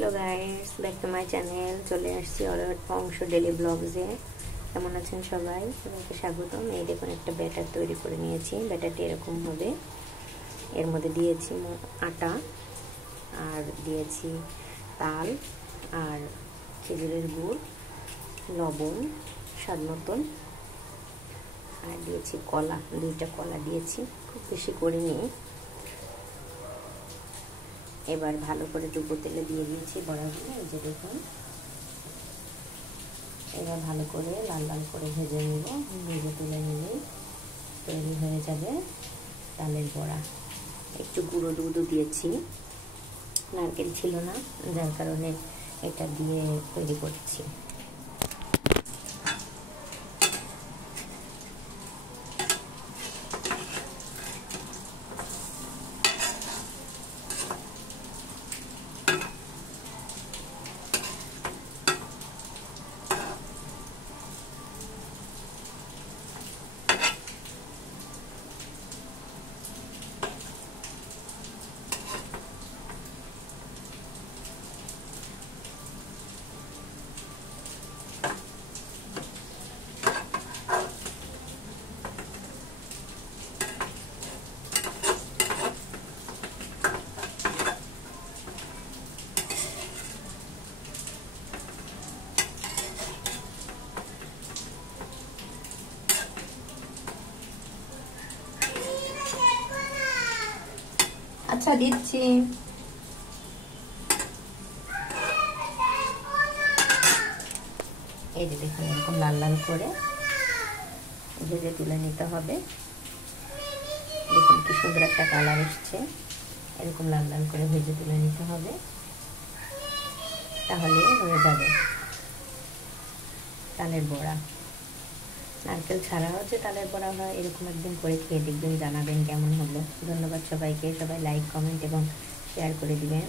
Hello guys, back to my channel. চলে আসছি অংশ ডেলি ব্লগসে। কেমন আছেন সবাই? সবাইকে স্বাগতম। এই দেখুন, একটা ব্যাটার তৈরি করে নিয়েছি। ব্যাটারটি এরকম হবে। এর মধ্যে দিয়েছি আটা, আর দিয়েছি তাল, আর খেজুরের গুড়, লবণ স্বাদ মতন, আর দিয়েছি কলা। 2টা কলা দিয়েছি, খুব বেশি করে নিয়ে। এবার ভালো করে ডুবো তেলে দিয়ে দিয়েছি বড়াগুলো। এই যে দেখুন, এবার ভালো করে লাল লাল করে ভেজে নিব। ভেজে তুলে নিলেই তৈরি হয়ে যাবে তালের বড়া। একটু গুঁড়ো দুধও দিয়েছি, নারকেল ছিল না, যার কারণে এটা দিয়ে তৈরি করছি। আচ্ছা, দিচ্ছি। এই যে দেখুন, এরকম লাল লাল করে ভেজে তুলে নিতে হবে। দেখুন কি সুন্দর একটা কালার এসছে। এরকম লাল লাল করে ভেজে তুলে নিতে হবে, তাহলে হয়ে যাবে তালের বড়া। নারকেল ছাড়াও যে তালের বড়া হয়, এরকম একদিন করে খেয়ে দেখবেন, জানাবেন কেমন হলো। ধন্যবাদ সবাইকে। সবাই লাইক, কমেন্ট এবং শেয়ার করে দিবেন।